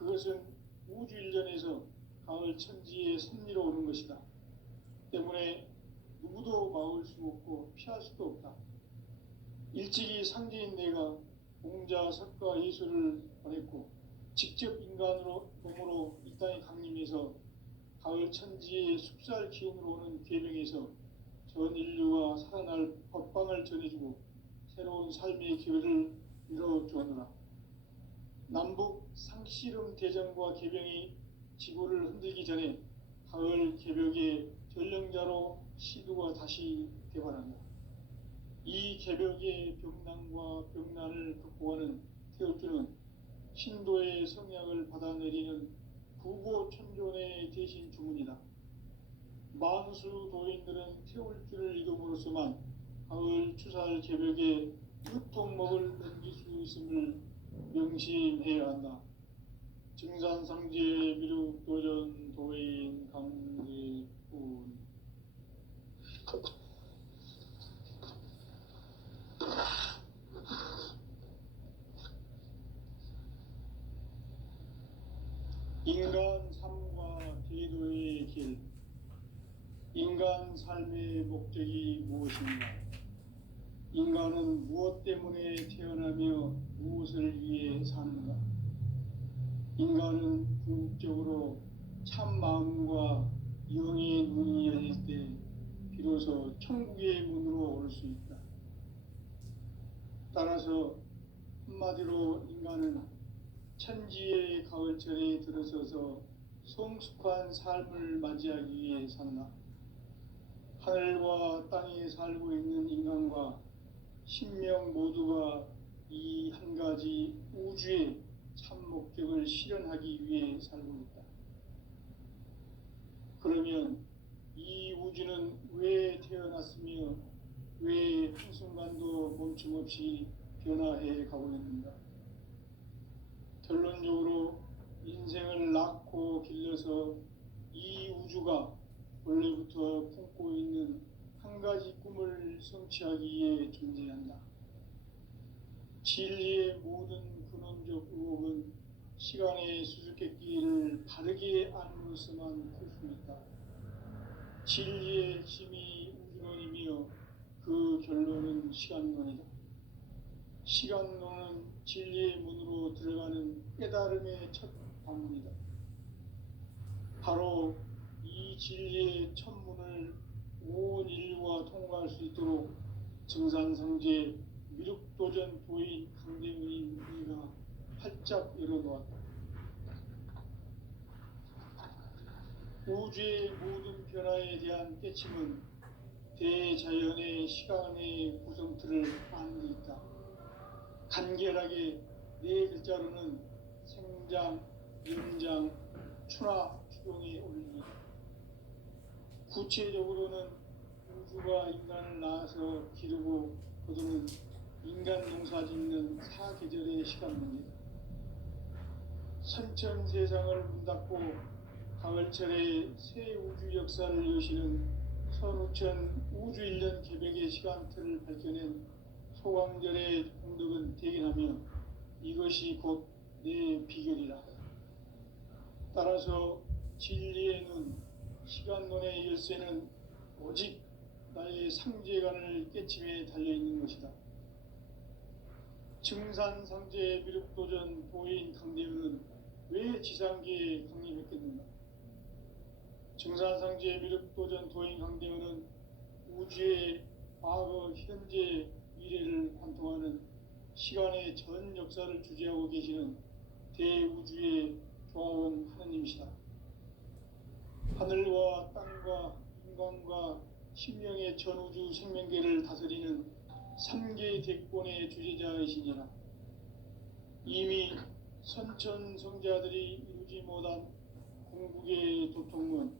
그것은 우주 일련에서 가을 천지의 섭리로 오는 것이다. 때문에 누구도 막을 수 없고 피할 수도 없다. 일찍이 상제인 내가 공자, 석가, 예수를 보냈고 직접 인간으로 몸으로 이 땅에 강림해서 가을 천지의 숲살 기운으로 오는 계명에서 전 인류가 살아날 법방을 전해주고 새로운 삶의 기회를 열어주었노라. 남북 상씨름 대전과 계병이 지구를 흔들기 전에 가을 개벽의 전령자로 시두가 다시 개발한다. 이 개벽의 병난과 병난을 극복하는 태울주는 신도의 성약을 받아내리는 부고천존의 대신 주문이다. 만수 도인들은 태울주를 이름으로서만 가을 추살 개벽에 유통목을 넘길 수 있음을 명심해야 한다. 증산상제 미륵도전 도인 강대군. 인간 삶과 제도의 길. 인간 삶의 목적이 무엇인가? 인간은 무엇 때문에 태어나며 무엇을 위해 사는가? 인간은 궁극적으로 참 마음과 영의 눈이 열릴 때 비로소 천국의 문으로 올 수 있다. 따라서 한마디로 인간은 천지의 가을철에 들어서서 성숙한 삶을 맞이하기 위해 산다. 하늘과 땅에 살고 있는 인간과 신명 모두가 이 한 가지 우주의 참 목적을 실현하기 위해 살고 있다. 그러면 이 우주는 왜 태어났으며 왜 한순간도 멈춤없이 변화해 가고 있는가? 결론적으로 인생을 낳고 길러서 이 우주가 원래부터 품고 있는 한 가지 꿈을 성취하기 위해 존재한다. 진리의 모든 근원적 의혹은 시간의 수수께끼를 바르게 안으로서만 풀 수 있다. 진리의 핵심이 우주론이며 그 결론은 시간론이다. 시간론은 진리의 문으로 들어가는 깨달음의 첫 방문이다. 바로 이 진리의 첫 문을 온 인류가 통과할 수 있도록 증산상제 미륵도전 도인 강대문인 이가 활짝 열어놓았다. 우주의 모든 변화에 대한 깨침은 대자연의 시간의 구성틀을 아는 데 있다. 간결하게 네 글자로는 생장, 연장, 추나 추동의 원리이다. 구체적으로는 우주가 인간을 낳아서 기르고 거두는 인간 농사 짓는 사계절의 시간 문제다. 선천 세상을 문 닫고 가을철에 새 우주 역사를 여시는 선우천 우주 일년 개벽의 시간틀을 밝혀낸 소강절의 공덕은 대견하며 이것이 곧 내 비결이라. 따라서 진리의 눈, 시간론의 열쇠는 오직 나의 상제관을 깨침에 달려있는 것이다. 증산상제 미륵도전 도인 강대문은 왜 지상계에 강림했겠는가? 증산상제 미륵도전 도인 강대문은 우주의 과거, 현재, 미래를 관통하는 시간의 전 역사를 주재하고 계시는 대우주의 조화원 하느님이시다. 하늘과 땅과 인간과 신명의 전우주 생명계를 다스리는 3개 대권의 주재자이시니라. 이미 선천성자들이 이루지 못한 궁극의 도통은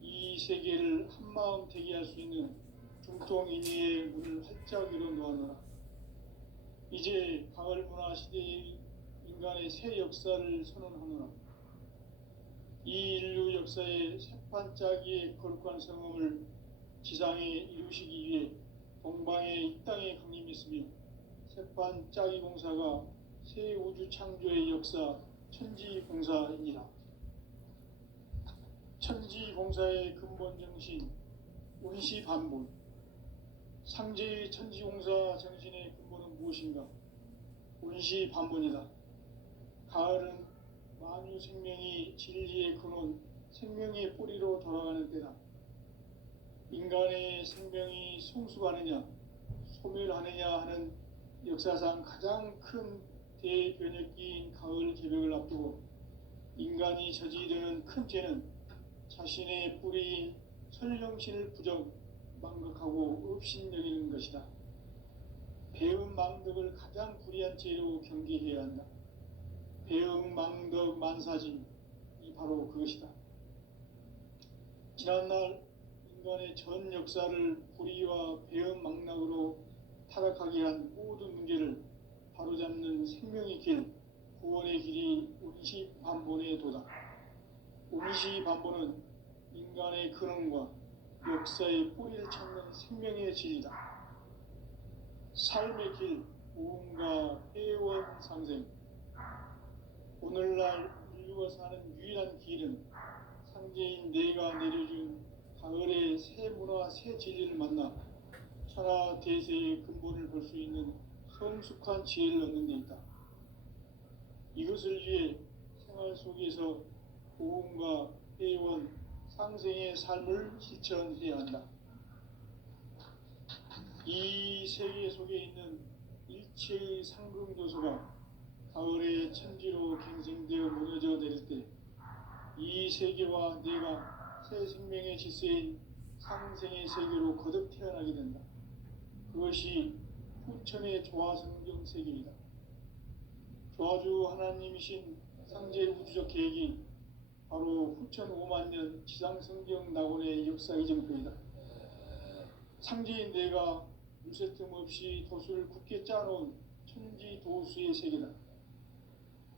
이 세계를 한마음 되게 할 수 있는 중통인의의 문을 활짝 열어놓았노라. 이제 가을 문화 시대의 인간의 새 역사를 선언하노라. 이 인류 역사의 새판짜기의 거룩한 성음을 지상에 이루시기 위해 동방의 이 땅에 강림했으며 새판짜기 공사가 새 우주 창조의 역사 천지공사이니라. 천지공사의 근본 정신 운시반본. 상제의 천지공사 정신의 근본은 무엇인가? 운시반본이다. 가을은 만유 생명이 진리의 근원, 생명의 뿌리로 돌아가는 때다. 인간의 생명이 성숙하느냐, 소멸하느냐 하는 역사상 가장 큰 대변혁기인 가을 개벽을 앞두고 인간이 저지르는 큰 죄는 자신의 뿌리인 설령신을 부정, 망각하고 업신여기는 것이다. 배음 망덕을 가장 불의한 죄로 경계해야 한다. 배음 망덕 만사짐이 바로 그것이다. 지난날 인간의 전 역사를 불의와 배음 망락으로 타락하게 한 모든 문제를 바로잡는 생명의 길, 구원의 길이 운시반본의 도다. 운시반본은 인간의 근원과 역사의 뿌리를 찾는 생명의 진리다. 삶의 길, 무언가 회원 상생. 오늘날 인류가 사는 유일한 길은 상제인 내가 내려준 가을의 새 문화, 새 진리를 만나 천하 대세의 근본을 볼 수 있는 성숙한 지혜를 얻는 데 있다. 이것을 위해 생활 속에서 보험과 회원, 상생의 삶을 실천해야 한다. 이 세계 속에 있는 일체의 상승조소가 가을의 천지로 갱생되어 무너져 내릴 때 이 세계와 내가 새 생명의 질서인 상생의 세계로 거듭 태어나게 된다. 그것이 후천의 조화성경 세계이다. 조화주 하나님이신 상제 우주적 계획이 바로 후천 5만 년 지상성경 낙원의 역사 이정표이다. 상제인 내가 물새틈 없이 도수를 굳게 짜놓은 천지 도수의 세계다.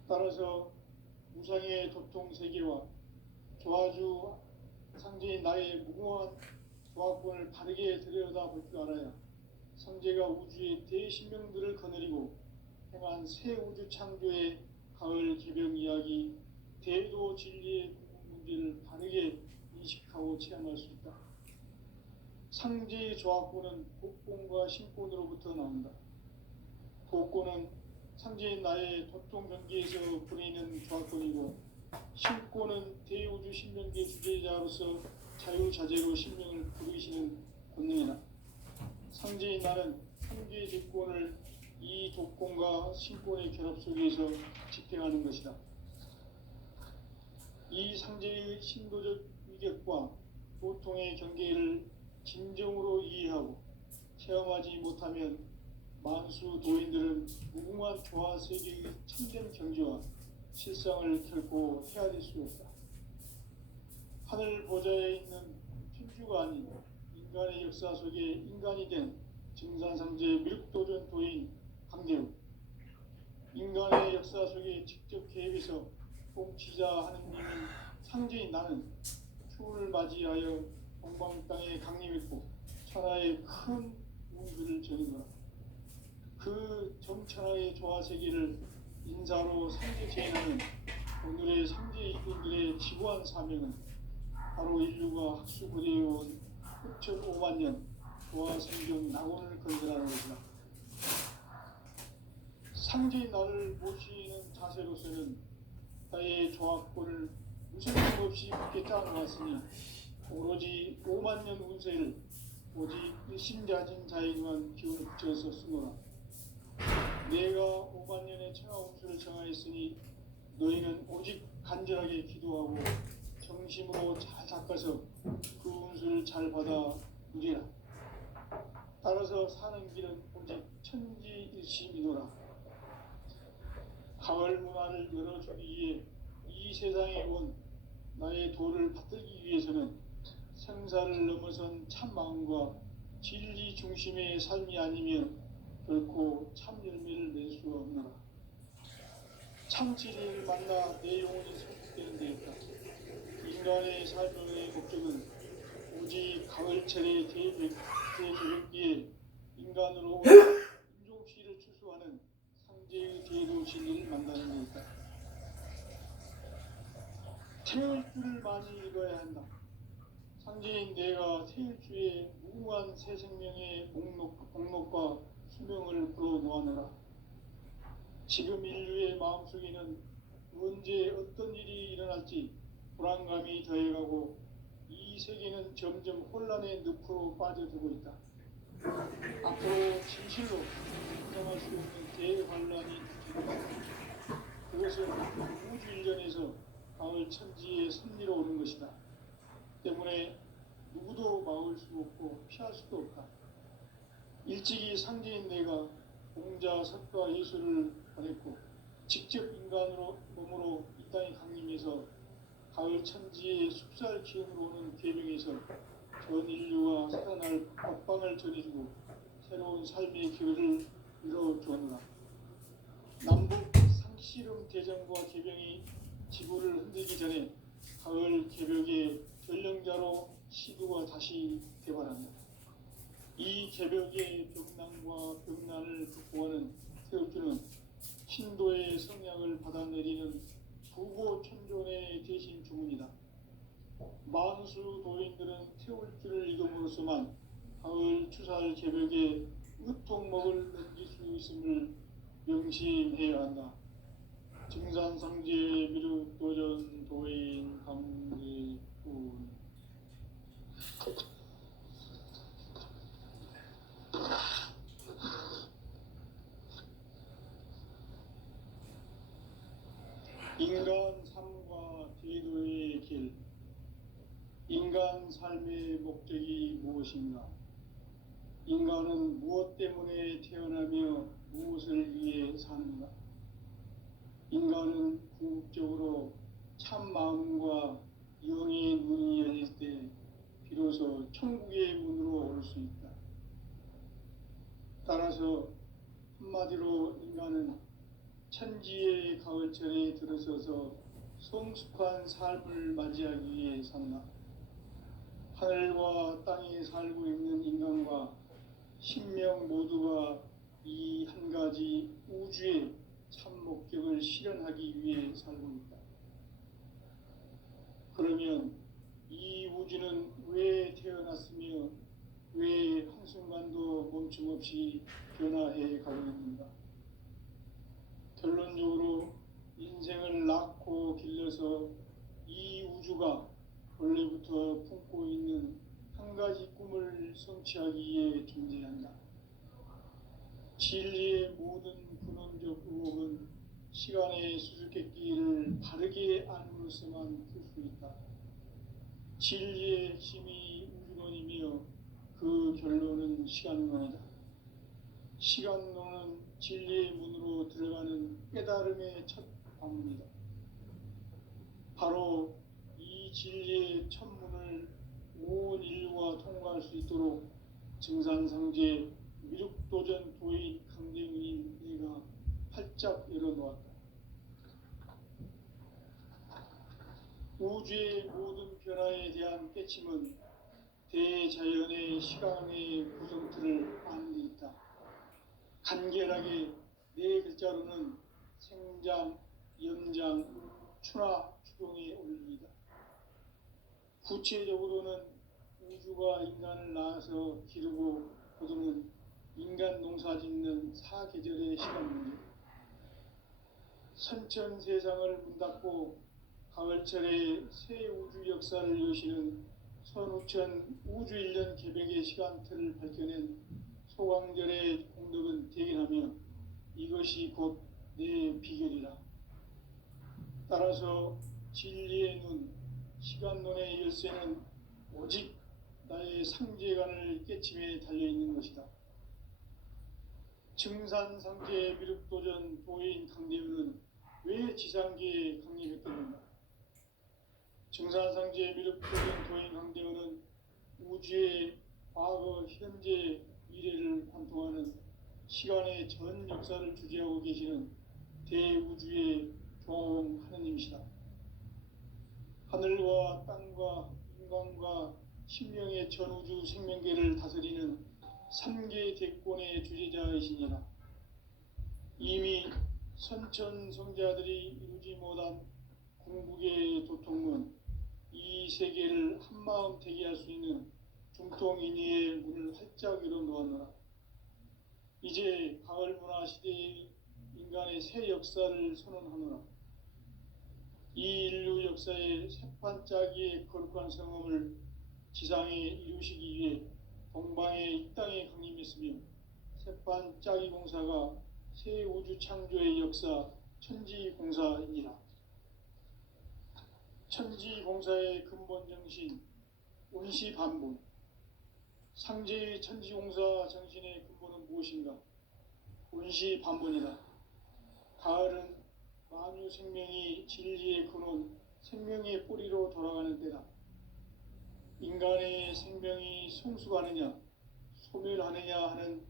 따라서 무상의 도통 세계와 조화주 상제인 나의 무궁한 조화권을 바르게 들여다볼 줄 알아야 상제가 우주의 대신명들을 거느리고 행한 새 우주 창조의 가을 개벽 이야기, 대도 진리의 문제를 바르게 인식하고 체험할 수 있다. 상제의 조화권은 독권과 신권으로부터 나온다. 독권은 상제인 나의 도통 경계에서 부리는 조화권이고, 신권은 대우주 신명계 주제자로서 자유자재로 신명을 부르시는 권능이다. 상제인 나는 상제의 직권을 이 독권과 신권의 결합 속에서 집행하는 것이다. 이 상제의 신도적 위격과 보통의 경계를 진정으로 이해하고 체험하지 못하면 만수 도인들은 무궁한 조화 세계의 참된 경지와 실상을 결코 헤아릴 수 없다. 하늘 보좌에 있는 천주가 아닌 인간의 역사 속에 인간이 된 증산상제 밀국도전 도인 강대우, 인간의 역사 속에 직접 개입해서 통치자 하느님인 상제인 나는 추운을 맞이하여 동방 땅에 강림했고 천하의 큰 운수를 전인노라. 그 정천하의 조화세계를 인사로 상제 제인하는 오늘의 상제 이분들의 지구한 사명은 바로 인류가 학수고대해온 후천 5만 년 조화성경 낙원을 건설하는 것이다. 상제인 나를 모시는 자세로서는 나의 조화권을 무슨 없이 굳게 짜놓았으니 오로지 5만 년 운세를 오직 일심자진 자에게만 기운을 붙여서 쓰노라. 내가 5만 년의 천하 운수를 정하였으니 너희는 오직 간절하게 기도하고 정심으로 잘 닦아서 그 운수를 잘 받아 누리라. 따라서 사는 길은 오직 천지일심이노라. 가을 문화를 열어주기 위해 이 세상에 온 나의 도를 받들기 위해서는 생사를 넘어선 참 마음과 진리 중심의 삶이 아니면 결코 참 열매를 낼 수 없노라. 참 진리를 만나 내 영혼이 성숙되는 데 있다. 인간의 삶의 목적은 오직 가을철의 대개벽기에 인간으로 인종시를 추수하는 상제의 대도 진리를 만나는 데 있다. 태울 줄을 많이 읽어야 한다. 상제인 내가 태울 주의 무궁한 새 생명의 목록과 수명을 불어모아노라. 지금 인류의 마음속에는 언제 어떤 일이 일어날지 불안감이 더해가고 이 세계는 점점 혼란의 늪으로 빠져들고 있다. 앞으로 진실로 인정할 수 없는 대환란이 닥쳐있다. 그것은 우주 일전에서 가을 천지의 섭리로 오는 것이다. 때문에 누구도 막을 수 없고 피할 수도 없다. 일찍이 상제인 내가 공자 석가 예수를 보냈고 직접 인간으로 몸으로 이 땅에 강림해서 가을 천지의 숲살 기운으로 오는 계명에서 전 인류가 살아날 법방을 전해주고 새로운 삶의 기회를 이뤄주었노라. 남북 상씨름 대전과 개병이 지구를 흔들기 전에 가을 개벽의 전령자로 시두가 다시 개발한다. 이 개벽의 병난과 병난을 극복하는 태울주는 신도의 성약을 받아내리는 부고천존의 대신 주문이다. 만수 도인들은 태울주를 읽음으로써만 가을 추살 개벽에 으통목을 넘길 수 있음을 명심해야 한다. 증산상제 미륵도전 도인 감리군. 인간 삶과 제도의 길. 인간 삶의 목적이 무엇인가? 인간은 무엇 때문에 태어나며 무엇을 위해 사는가? 인간은 궁극적으로 참 마음과 영의 문이 열릴 때 비로소 천국의 문으로 올 수 있다. 따라서 한마디로 인간은 천지의 가을철에 들어서서 성숙한 삶을 맞이하기 위해 산다. 하늘과 땅에 살고 있는 인간과 신명 모두가 이 한 가지 우주의 참 목적을 실현하기 위해 살고 있다. 그러면 이 우주는 왜 태어났으며 왜 한순간도 멈춤없이 변화해 가고 있는가? 결론적으로 인생을 낳고 길러서 이 우주가 원래부터 품고 있는 한 가지 꿈을 성취하기 위해 존재한다. 진리의 모든 근원적 의혹은 시간의 수수께끼를 바르게 안으로서만 풀 수 있다. 진리의 핵심이 우주론이며 그 결론은 시간론이다. 시간론은 진리의 문으로 들어가는 깨달음의 첫 방문이다. 바로 이 진리의 첫 문을 온 인류가 통과할 수 있도록 증산상제 미륵도전 도인 강대문인 내가 활짝 열어놓았다. 우주의 모든 변화에 대한 깨침은 대자연의 시간의 구성틀을 아는 데 있다. 간결하게 네 글자로는 생장, 연장, 추나 추동의 원리이다. 구체적으로는 우주가 인간을 낳아서 기르고 거두는 인간 농사 짓는 사계절의 시간 문제. 선천 세상을 문 닫고 가을철에 새 우주 역사를 여시는 선우천 우주 1년 개벽의 시간틀을 밝혀낸 소강절의 공덕은 대견하며 이것이 곧 내 비결이라. 따라서 진리의 눈, 시간론의 열쇠는 오직 나의 상제관을 깨침에 달려있는 것이다. 증산상제 미륵도전 도인 강대문은 왜 지상계에 강림했겠는가? 증산상제 미륵도전 도인 강대문은 우주의 과거, 현재, 미래를 관통하는 시간의 전 역사를 주재하고 계시는 대우주의 종 하느님이시다. 하늘과 땅과 인간과 신명의 전우주 생명계를 다스리는 3계 대권의 주재자이시니라. 이미 선천성자들이 이루지 못한 궁극의 도통은 이 세계를 한마음 되게 할 수 있는 중통인의의 문을 활짝 열어 놓았노라. 이제 가을 문화 시대의 인간의 새 역사를 선언하노라. 이 인류 역사의 새판짜기의 거룩한 성음을 지상에 이루시기 위해 동방의 이 땅에 강림했으며 새판짜기 공사가 새 우주 창조의 역사 천지공사이니라. 천지공사의 근본 정신 운시반본. 상제의 천지공사 정신의 근본은 무엇인가? 운시반본이다. 가을은 만유 생명이 진리의 근원, 생명의 뿌리로 돌아가는 때다. 인간의 생명이 성숙하느냐, 소멸하느냐 하는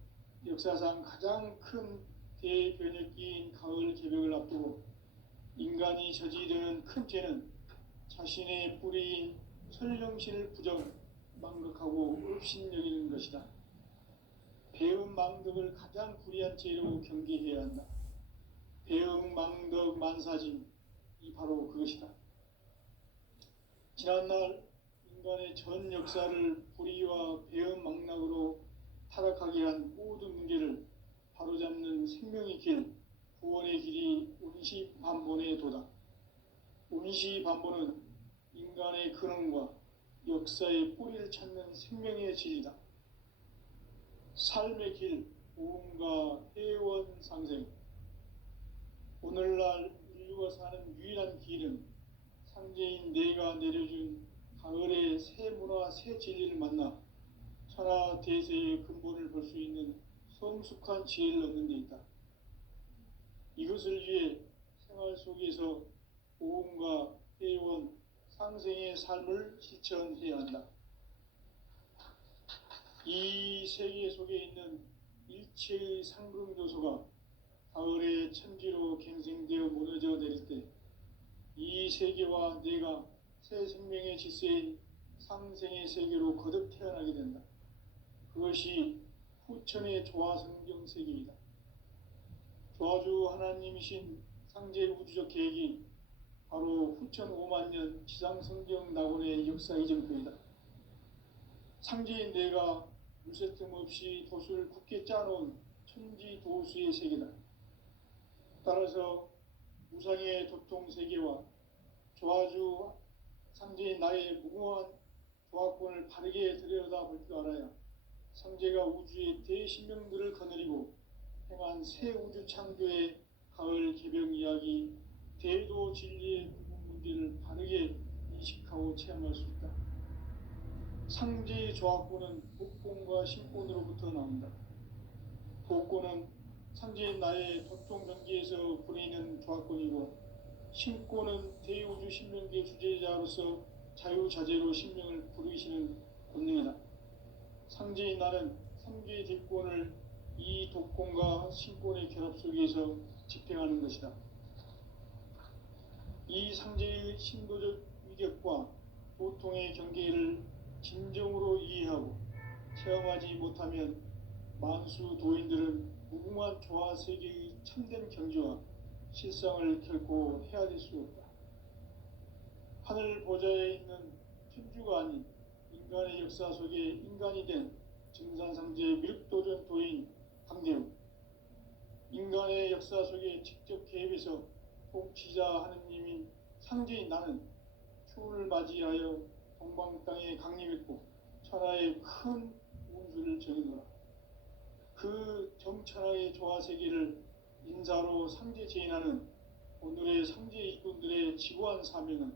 역사상 가장 큰 대변혁기인 가을 개벽을 앞두고 인간이 저지르는 큰 죄는 자신의 뿌리인 설령신을 부정, 망극하고 업신여기는 것이다. 배음 망덕을 가장 불의한 죄로 경계해야 한다. 배음 망덕 만사짐이 바로 그것이다. 지난날 인간의 전 역사를 불의와 배음 망락으로 타락하게 한 모든 문제를 바로잡는 생명의 길, 구원의 길이 운시반본의 도다. 운시반본은 인간의 근원과 역사의 뿌리를 찾는 생명의 진리다. 삶의 길, 보험과 회원 상생. 오늘날 인류가 사는 유일한 길은 상제인 내가 내려준 가을의 새 문화, 새 진리를 만나 천하 대세의 근본을 볼 수 있는 성숙한 지혜를 얻는 데 있다. 이것을 위해 생활 속에서 보험과 회원, 상생의 삶을 실천해야 한다. 이 세계 속에 있는 일체의 상승 요소가 가을의 천지로 갱생되어 무너져 내릴 때 이 세계와 내가 새 생명의 질서인 상생의 세계로 거듭 태어나게 된다. 그것이 후천의 조화성경 세계이다. 조화주 하나님이신 상제 우주적 계획이 바로 후천 5만 년 지상성경 낙원의 역사 이정표이다. 상제인 내가 물새 틈 없이 도수를 굳게 짜놓은 천지도수의 세계다. 따라서 무상의 도통 세계와 조화주 상제인 나의 무궁한 조화권을 바르게 들여다볼 줄 알아야 상제가 우주의 대신명들을 거느리고 행한 새 우주 창조의 가을 개벽 이야기, 대도 진리의 구분 문제를 바르게 인식하고 체험할 수 있다. 상제의 조화권은 복권과 신권으로부터 나온다. 복권은 상제인 나의 도통 경계에서 부리는 조화권이고, 신권은 대우주 신명계 주제자로서 자유자재로 신명을 부르시는 권능이다. 상제인 나는 상제의 대권을 이 독권과 신권의 결합 속에서 집행하는 것이다. 이 상제의 신도적 위력과 도통의 경계를 진정으로 이해하고 체험하지 못하면 만수 도인들은 무궁한 조화 세계의 참된 경지와 실상을 결코 헤아릴 수 없다. 하늘 보좌에 있는 천주가 아닌 인간의 역사 속에 인간이 된 증산상제의 밀도전 도인 강대우, 인간의 역사 속에 직접 개입해서 통치자 하느님인 상제인 나는 추운을 맞이하여 동방 땅에 강림했고 천하의 큰 운수를 정해놓아 그 정천하의 조화 세계를 인사로 상제 제인하는 오늘의 상제 일꾼들의 지구한 사명은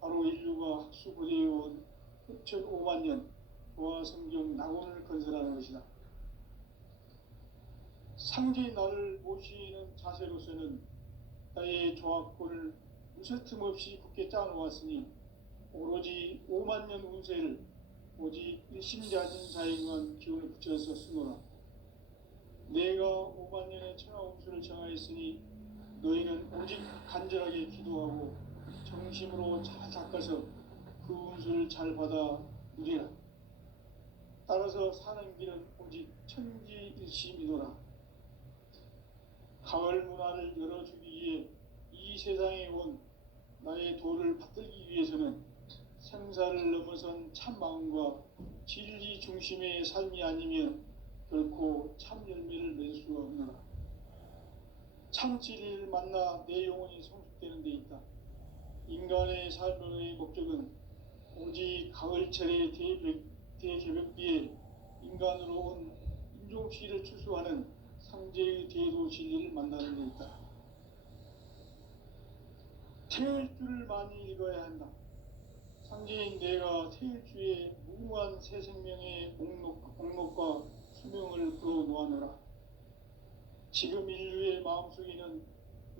바로 인류가 학수고대해온 후천 5만 년 조화 성경 낙원을 건설하는 것이다. 상제인 나를 모시는 자세로서는 나의 조화권을 무쇠 틈 없이 굳게 짜놓았으니 오로지 5만 년 운세를 오직 일심자진 자에게만 기운을 붙여서 쓰노라. 내가 5만 년의 천하 운수를 정하였으니 너희는 오직 간절하게 기도하고 정심으로 잘 닦아서 그 운수를 잘 받아 누리라. 따라서 사는 길은 오직 천지일심이노라. 가을 문화를 열어주기 위해 이 세상에 온 나의 도를 받들기 위해서는 생사를 넘어선 참 마음과 진리 중심의 삶이 아니면 결코 참 열매를 맺을 수가 없노라. 참 진리를 만나 내 영혼이 성숙되는 데 있다. 인간의 삶의 목적은 오직 가을철의 대개벽비에 인간으로 온 인종시를 추수하는 상제의 대도 진리를 만나는 데 있다. 태일주를 많이 읽어야 한다. 상제인 내가 태일주의 무궁한 새 생명의 목록과 수명을 풀어놓아노라. 지금 인류의 마음속에는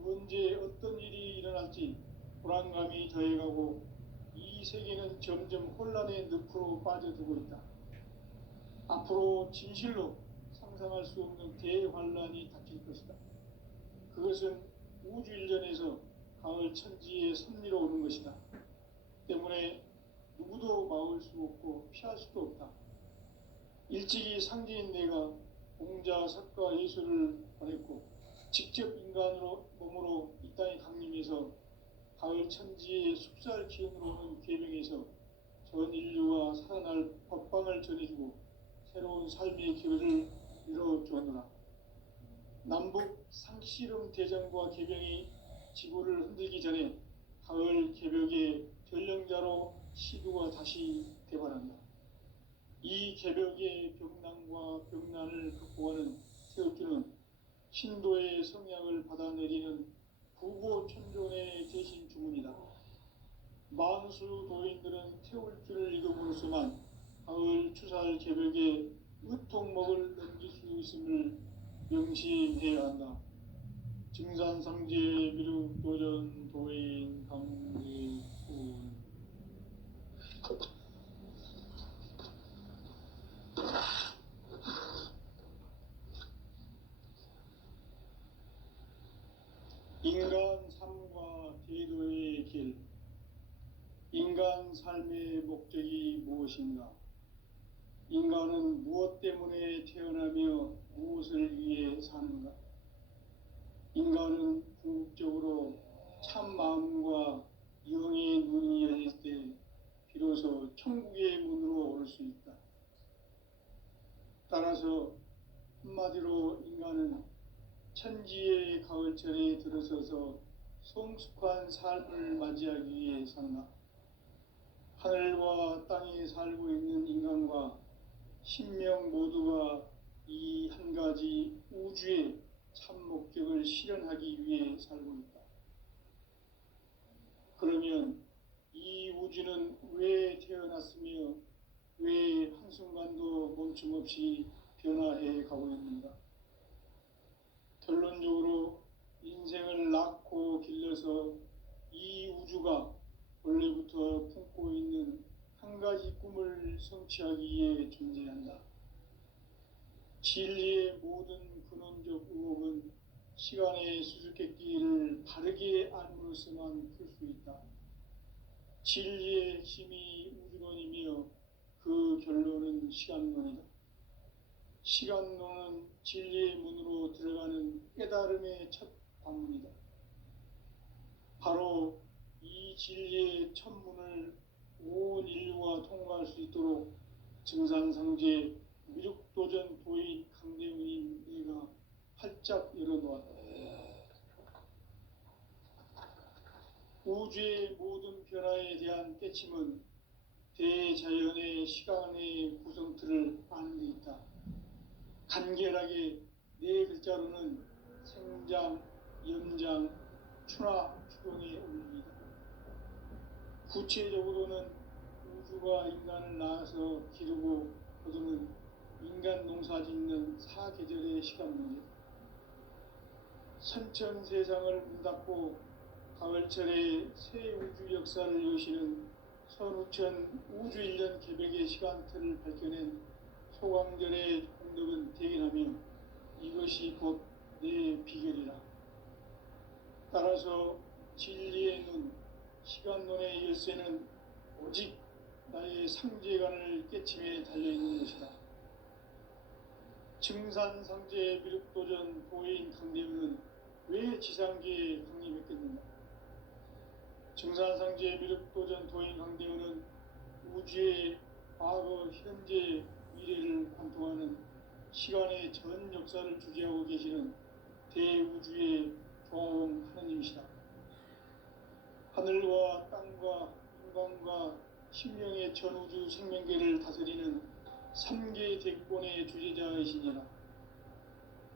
언제 어떤 일이 일어날지 불안감이 더해가고 이 세계는 점점 혼란의 늪으로 빠져들고 있다. 앞으로 진실로 상상할 수 없는 대환란이 닥칠 것이다. 그것은 우주 일전에서 가을 천지의 섭리로 오는 것이다. 때문에 누구도 막을 수 없고 피할 수도 없다. 일찍이 상제인 내가 공자, 석가, 예수를 보냈고 직접 인간으로 몸으로 이 땅에 강림해서 가을 천지의 숲살 기운으로 오는 계명에서 전 인류와 살아날 법방을 전해주고 새로운 삶의 길을 이뤄주었노라. 남북 상씨름 대전과 계병이 지구를 흔들기 전에 가을 개벽의 전령자로 시두가 다시 대발한다. 이 개벽의 병난과 병난을 극복하는 태울주는 신도의 성약을 받아내리는 부고천존의 대신 주문이다. 만수 도인들은 태울주를 읽음으로써만 가을 추살 개벽의 으통목을 넘길 수 있음을 명심해야 한다. 증산상제 미륵도전 도인 강제군. 인간 삶과 대도의 길. 인간 삶의 목적이 무엇인가? 인간은 무엇 때문에 태어나며 무엇을 위해 사는가? 인간은 궁극적으로 참 마음과 영의 눈이 열릴 때 비로소 천국의 문으로 오를 수 있다. 따라서 한마디로 인간은 천지의 가을철에 들어서서 성숙한 삶을 맞이하기 위해 산다. 하늘과 땅에 살고 있는 인간과 신명 모두가 이 한 가지 우주의 참 목적을 실현하기 위해 살고 있다. 그러면 이 우주는 왜 태어났으며 왜 한순간도 멈춤없이 변화해 가고 있는가? 결론적으로 인생을 낳고 길러서 이 우주가 원래부터 품고 있는 한 가지 꿈을 성취하기 위해 존재한다. 진리의 모든 근원적 의혹은 시간의 수수께끼를 바르게 알므로써만 풀 수 있다. 진리의 핵심이 우주론이며 그 결론은 시간론이다. 시간론은 진리의 문으로 들어가는 깨달음의 첫 관문이다. 바로 이 진리의 첫 문을 온 인류가 통과할 수 있도록 증산상제 미륵도전 도인 강대문인 내가 활짝 열어놓았다. 우주의 모든 변화에 대한 깨침은 대자연의 시간의 구성틀을 아는 데 있다. 간결하게 네 글자로는 생장, 연장, 추나 추동의 원리이다. 구체적으로는 우주가 인간을 낳아서 기르고 거두는 인간 농사 짓는 사계절의 시간 문제. 선천 세상을 문 닫고 가을철에 새 우주 역사를 여시는 선우천 우주 1년 개벽의 시간틀을 밝혀낸 소강절의 공덕은 대견하며 이것이 곧 내 비결이라. 따라서 진리의 눈, 시간론의 열쇠는 오직 나의 상제관을 깨침에 달려있는 것이다. 증산상제 미륵도전 도인 강대문은 왜 지상계에 강림했겠는가? 증산상제 미륵도전 도인 강대우는 우주의 과거, 현재, 미래를 관통하는 시간의 전 역사를 주재하고 계시는 대우주의 조화음 하느님이시다. 하늘과 땅과 인간과 신명의 전우주 생명계를 다스리는 삼계 대권의 주재자이시니라.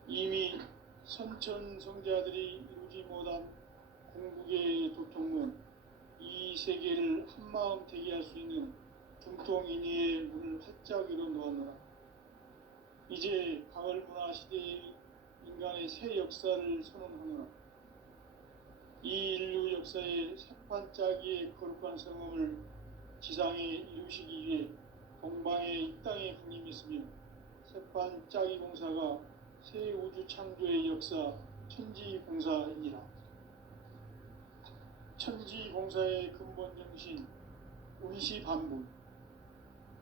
이미 선천성자들이 이루지 못한 궁극의 도통문, 이 세계를 한마음 되게 할 수 있는 중통인의의 문을 활짝 열어 놓았노라. 이제 가을 문화 시대의 인간의 새 역사를 선언하노라. 이 인류 역사의 새판짜기의 거룩한 성음을 지상에 이루시기 위해 동방의 이 땅에 강림이 있으며 새판짜기 공사가 새 우주 창조의 역사 천지공사이니라. 천지공사의 근본 정신 운시반분.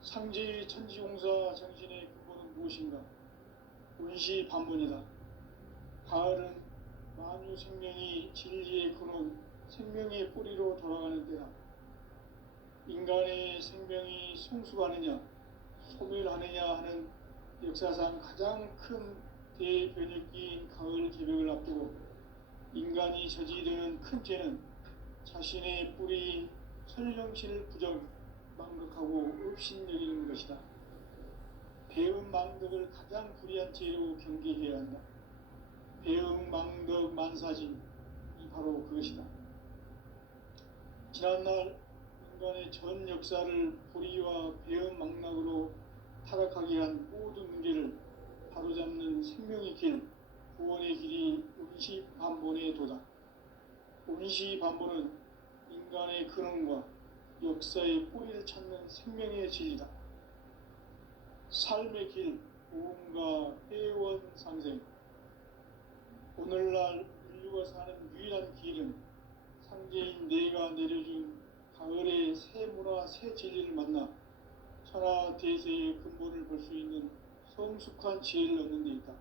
상제의 천지공사 정신의 근본은 무엇인가? 운시반분이다. 가을은 만유 생명이 진리의 근원, 생명의 뿌리로 돌아가는 때다. 인간의 생명이 성숙하느냐, 소멸하느냐 하는 역사상 가장 큰 대변혁기인 가을 개벽을 앞두고 인간이 저지르는 큰 죄는 자신의 뿌리인 설령신을 부정, 망극하고 업신여기는 것이다. 배음 망덕을 가장 불의한 죄로 경계해야 한다. 배음 망덕 만사진이 바로 그것이다. 지난날 인간의 전 역사를 불의와 배음 망락으로 타락하게 한 모든 문제를 바로잡는 생명의 길, 구원의 길이 운시반본의 도다. 운시반본은 인간의 근원과 역사의 뿌리를 찾는 생명의 진리다. 삶의 길, 보험과 회원 상생. 오늘날 인류가 사는 유일한 길은 상제인 내가 내려준 가을의 새 문화, 새 진리를 만나 천하 대세의 근본을 볼 수 있는 성숙한 지혜를 얻는 데 있다.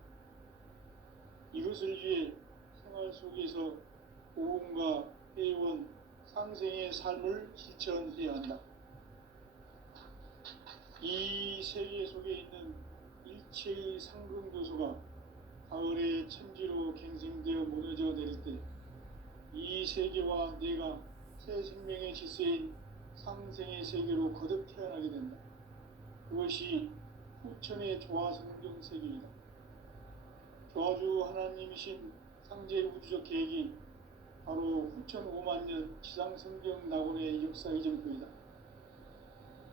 이것을 위해 생활 속에서 보험과 회원, 상생의 삶을 실천해야 한다. 이 세계 속에 있는 일체의 상금교수가 가을의 천지로 갱생되어 무너져 내릴 때 이 세계와 내가 새 생명의 질서인 상생의 세계로 거듭 태어나게 된다. 그것이 후천의 조화성경 세계이다. 조화주 하나님이신 상제 우주적 계획이 바로 후천 5만 년 지상성경 낙원의 역사 이전표이다.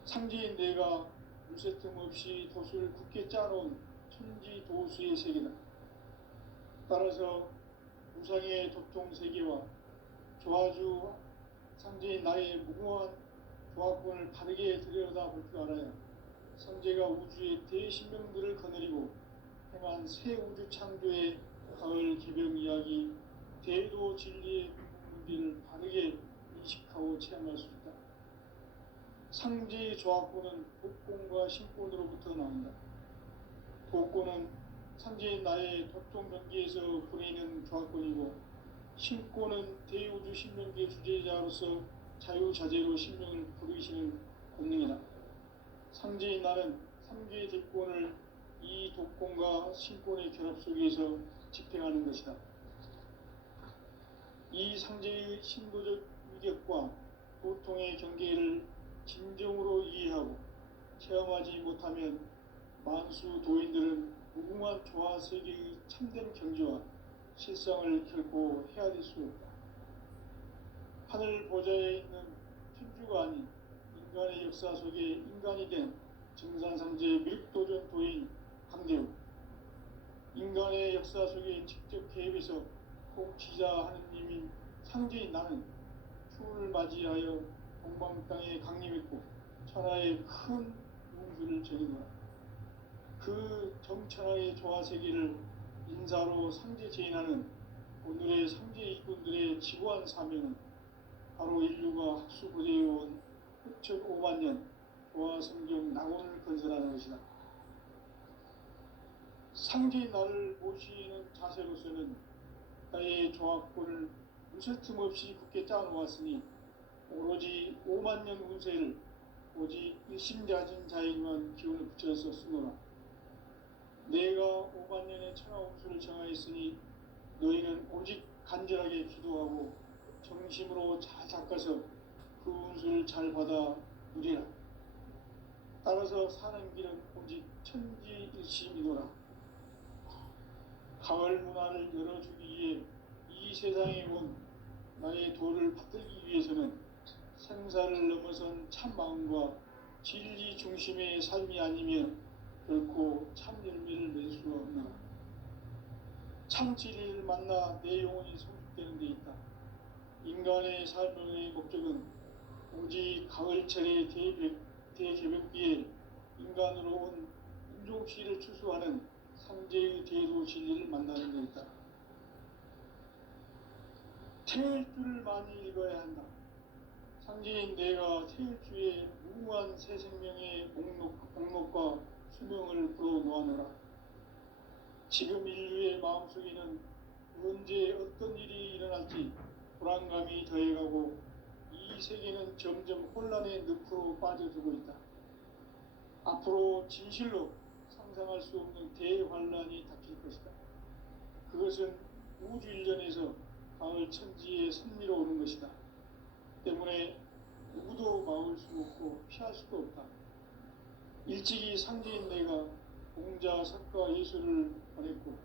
상제인 내가 물새틈 없이 돛을 굳게 짜놓은 천지 도수의 세계다. 따라서 무상의 도통 세계와 조화주 상제인 나의 무궁한 조화권을 바르게 들여다 볼 줄 알아야 상제가 우주의 대신명들을 거느리고 행한 새 우주 창조의 가을 개벽 이야기, 대도 진리의 문제를 바르게 인식하고 체험할 수 있다. 상제의 조화권은 독권과 신권으로부터 나온다. 독권은 상제인 나의 도통 경계에서 부리는 조화권이고, 신권은 대우주 신명계 주제자로서 자유자재로 신명을 부르시는 권능이다. 상제인 나는 삼계의 대권을 이 독권과 신권의 결합 속에서 집행하는 것이다. 이 상제의 신도적 위격과 도통의 경계를 진정으로 이해하고 체험하지 못하면 만수 도인들은 무궁한 조화세계의 참된 경지와 실상을 결코 헤아릴 수 없다. 하늘 보좌에 있는 천주가 아닌 인간의 역사 속에 인간이 된 증산상제 미륵도전 도인 강대우, 인간의 역사 속에 직접 개입해서 통치자 하느님인 상제인 나는 추운을 맞이하여 동방 땅에 강림했고 천하의 큰 운수를 전이노라. 그 정천하의 조화세계를 인사로 상제 제인하는 오늘의 상제 일꾼들의 지구한 사명은 바로 인류가 학수고대해온 후천 5만 년 조화성경 낙원을 건설하는 것이다. 상제인 나를 모시는 자세로서는 나의 조화권을 무쇠틈 없이 굳게 짜놓았으니 오로지 5만 년 운세를 오직 일심자진 자에게만 기운을 붙여서 쓰노라. 내가 5만 년의 천하 운수를 정하였으니 너희는 오직 간절하게 기도하고 정심으로 잘 닦아서 그 운수를 잘 받아 누리라. 따라서 사는 길은 오직 천지일심이노라. 가을 문화를 열어주기 위해 이 세상에 온 나의 도를 받들기 위해서는 생사를 넘어선 참 마음과 진리 중심의 삶이 아니면 결코 참 열매를 맺을 수 없노라. 참 진리를 만나 내 영혼이 성숙되는 데 있다. 인간의 삶의 목적은 오직 가을철의 대개벽기에 인간으로 온 인종시를 추수하는 상제의 대로 진리를 만나는 데 있다. 태일주를 많이 읽어야 한다. 상제인 내가 태일주의 무궁한 새 생명의 목록과 수명을 불어놓아노라. 지금 인류의 마음속에는 언제 어떤 일이 일어날지 불안감이 더해가고 이 세계는 점점 혼란의 늪으로 빠져들고 있다. 앞으로 진실로 상상할 수 없는 대환란이 닥칠 것이다. 그것은 우주 일련에서 가을 천지의 섭리로 오는 것이다. 때문에 누구도 막을 수 없고 피할 수도 없다. 일찍이 상제인 내가 공자, 석가, 예수를 보냈고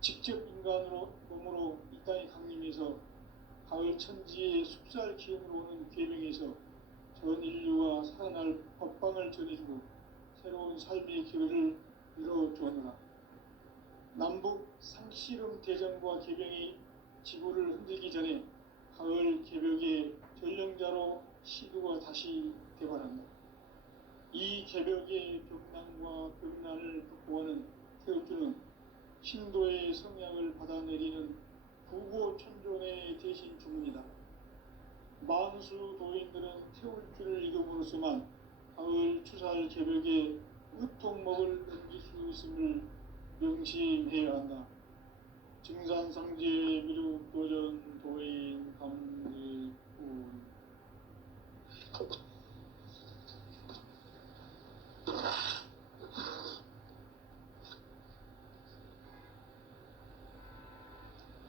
직접 인간으로 몸으로 이 땅에 강림해서 가을 천지의 숲살 기운으로 오는 계명에서 전 인류가 살아날 법방을 전해주고 새로운 삶의 기회를 열어주었노라. 남북 상씨름 대전과 개병이 지구를 흔들기 전에 가을 개벽의 전령자로 시도가 다시 개발한다. 이 개벽의 벽난과 벽난을 극복하는 태울주는 신도의 성향을 받아내리는 부고천존의 대신 주문이다. 만수 도인들은 태울주를 읽음으로써만 가을 추살 개벽의 으통목을 넘길 수 있음을 명심해야 한다. 증산상제 미륵도전 도인 감리꾼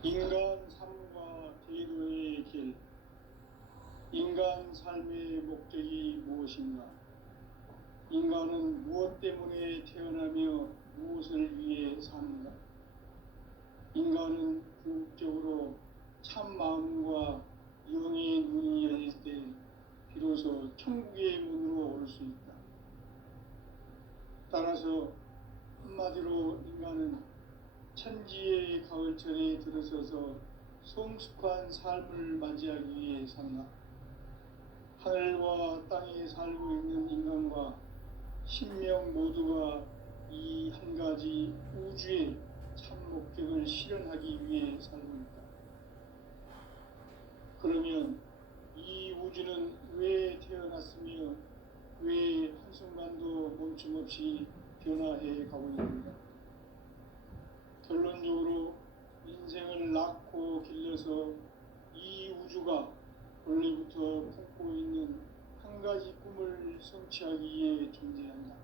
인간 삶과 대도의 길. 인간 삶의 목적이 무엇인가? 인간은 무엇 때문에 태어나며 무엇을 위해 사는가? 인간은 궁극적으로 참 마음과 영의 눈이 열릴 때 비로소 천국의 문으로 올 수 있다. 따라서 한마디로 인간은 천지의 가을철에 들어서서 성숙한 삶을 맞이하기 위해 산다. 하늘과 땅에 살고 있는 인간과 신명 모두가 이 한 가지 우주의 참 목적을 실현하기 위해 살고 있다. 그러면 이 우주는 왜 태어났으며 왜 한순간도 멈춤없이 변화해 가고 있는가? 결론적으로 인생을 낳고 길러서 이 우주가 원래부터 품고 있는 한 가지 꿈을 성취하기 위해 존재한다.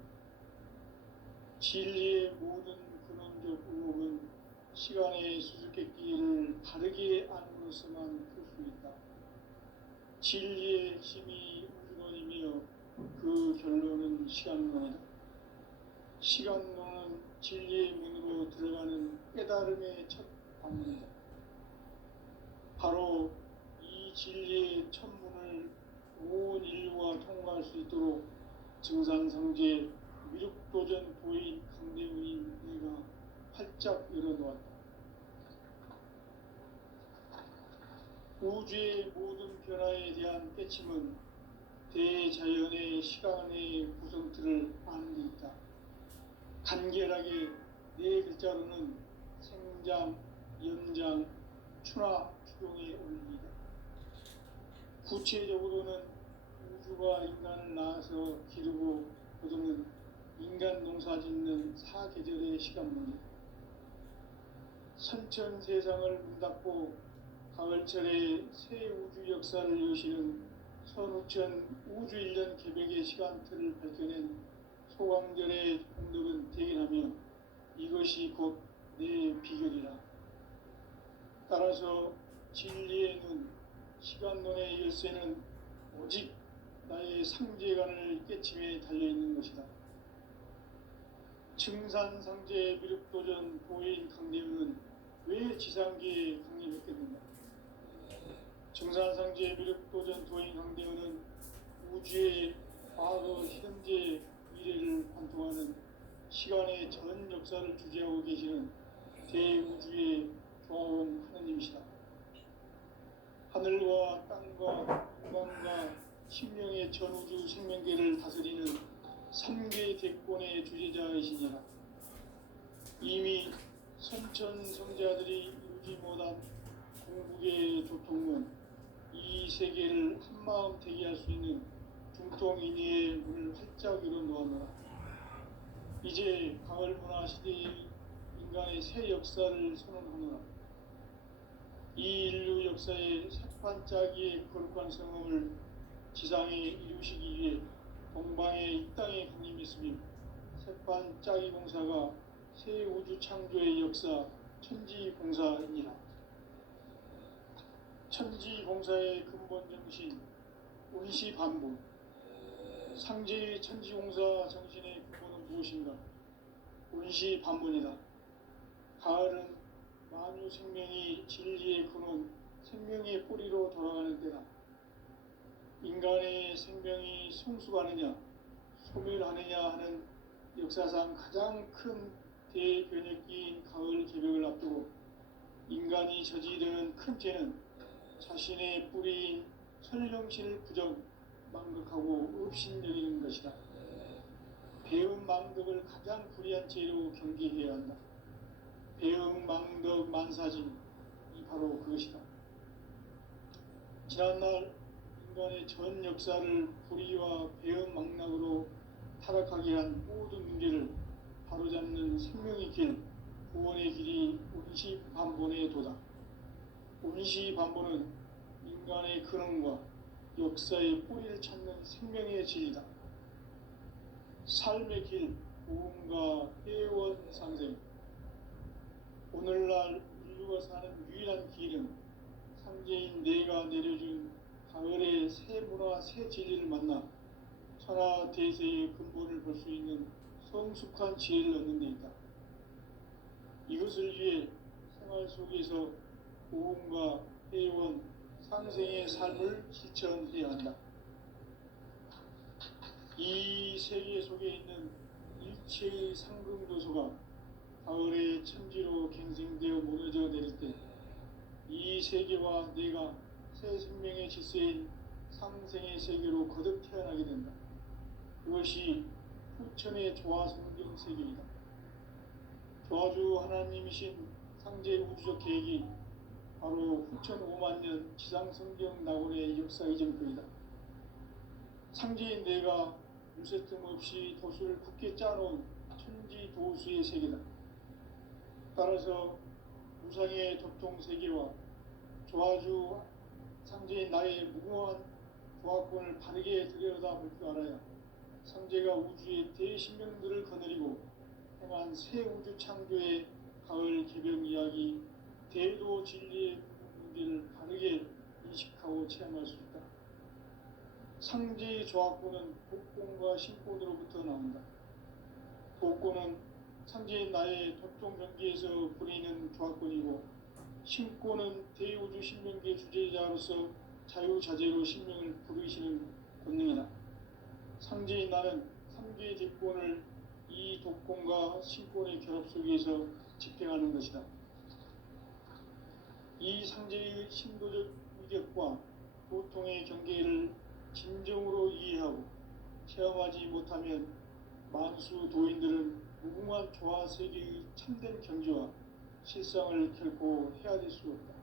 진리의 모든 근원적 의혹은 시간의 수수께끼를 바르게 안으로서만 풀 수 있다. 진리의 핵심이 우주론이며 그 결론은 시간론이다. 시간론은 진리의 문으로 들어가는 깨달음의 첫 방문이다. 바로 이 진리의 첫 문을 온 인류가 통과할 수 있도록 증산성제 미륵도전 도인 강대우인 내가 활짝 열어놓았다. 우주의 모든 변화에 대한 깨침은 대자연의 시간의 구성틀을 아는 데 있다. 간결하게 네 글자로는 생장, 연장, 추나, 추동의 원리이다. 구체적으로는 우주가 인간을 낳아서 기르고 거두는 인간 농사 짓는 사계절의 시간문이다. 선천 세상을 문 닫고 가을철에 새 우주 역사를 여시는 서루천 우주 1년 개벽의 시간틀을 밝혀낸 소광절의 공덕은 대견하며 이것이 곧 내 비결이라. 따라서 진리의 눈, 시간론의 열쇠는 오직 나의 상제관을 깨침에 달려있는 것이다. 증산상제 미륵도전 도인 강대우는 왜 지상계에 강림했겠는가? 증산상제 미륵도전 도인 강대우는 우주의 과거, 현재, 미래를 관통하는 시간의 전 역사를 주재하고 계시는 대우주의 조화원 하느님이시다. 하늘과 땅과 인간과 심령의 전우주 생명계를 다스리는 3개 대권의 주제자이시니라. 이미 선천성자들이 이루지 못한 궁극의 조통문, 이 세계를 한마음 대기할 수 있는 중통인의의 문을 활짝 열어놓았노라. 이제 가을 문화 시대의 인간의 새 역사를 선언하노라. 이 인류 역사의 새반짝이의 거룩한 성음을 지상에 이루시기 위해 동방의 이 땅에 강림했으며 새반짝이 공사가 새 우주 창조의 역사 천지공사이니라. 천지공사의 근본 정신 운시반복. 상제의 천지공사 정신의 근본은 무엇인가? 운시반문이다. 가을은 만유 생명이 진리의 근원, 생명의 뿌리로 돌아가는 때다. 인간의 생명이 성숙하느냐, 소멸하느냐 하는 역사상 가장 큰 대변혁기인 가을 개벽을 앞두고 인간이 저지르는 큰 죄는 자신의 뿌리인 설령신을 부정, 망극하고 업신여기는 것이다. 배음 망덕을 가장 불의한 죄로 경계해야 한다. 배음 망덕 만사진이 바로 그것이다. 지난날 인간의 전 역사를 불의와 배음 망락으로 타락하게 한 모든 문제를 바로잡는 생명의 길, 구원의 길이 운시반본의 도다. 운시반본은 인간의 근원과 역사의 뿌리를 찾는 생명의 진리다. 삶의 길, 구원과 회원 상생. 오늘날 인류가 사는 유일한 길은 상제인 내가 내려준 가을의 새 문화, 새 진리를 만나 천하 대세의 근본을 볼 수 있는 성숙한 지혜를 얻는 데 있다. 이것을 위해 생활 속에서 구원과 회원, 상생의 삶을 실천해야 한다. 이 세계 속에 있는 일체의 상승도소가 가을의 천지로 갱생되어 무너져 내릴 때 이 세계와 내가 새 생명의 질서인 상생의 세계로 거듭 태어나게 된다. 그것이 후천의 조화성경 세계이다. 조화주 하나님이신 상제 우주적 계획이 바로 후천 5만년 지상성경 낙원의 역사 이전표이다. 상제인 내가 유세 틈 없이 도수를 굳게 짜놓은 천지 도수의 세계다. 따라서 무상의 도통세계와 조화주 상제인 나의 무궁한 조화권을 바르게 들여다볼 줄 알아야 상제가 우주의 대신명들을 거느리고 행한 새 우주 창조의 가을 개벽 이야기 대도 진리의 문제를 바르게 인식하고 체험할 수 있다. 상제의 조화권은 복권과 신권으로부터 나온다. 복권은 상제인 나의 도통 경계에서 부리는 조화권이고 신권은 대우주 신명계 주제자로서 자유자재로 신명을 부르시는 권능이다. 상제인 나는 3개의 대권을 이 독권과 신권의 결합 속에서 집행하는 것이다. 이 상제의 신도적 위력과 도통의 경계를 진정으로 이해하고 체험하지 못하면 만수 도인들은 무궁한 조화 세계의 참된 경지와 실상을 결코 헤아릴 수 없다.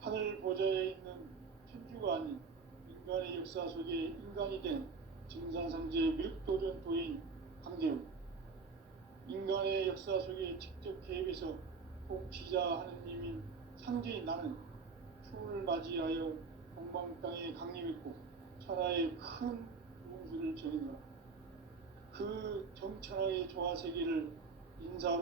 하늘 보좌에 있는 천주가 아닌 인간의 역사 속에 인간이 된 증산상제 미륵도전 도인 강대우. 인간의 역사 속에 직접 개입해서 통치자 하느님인 상제인 나는 추운을 맞이하여 동방 땅에 강림했고 천하의 큰 우주를 정의하고 그 정천하의 조화 세계를 인사로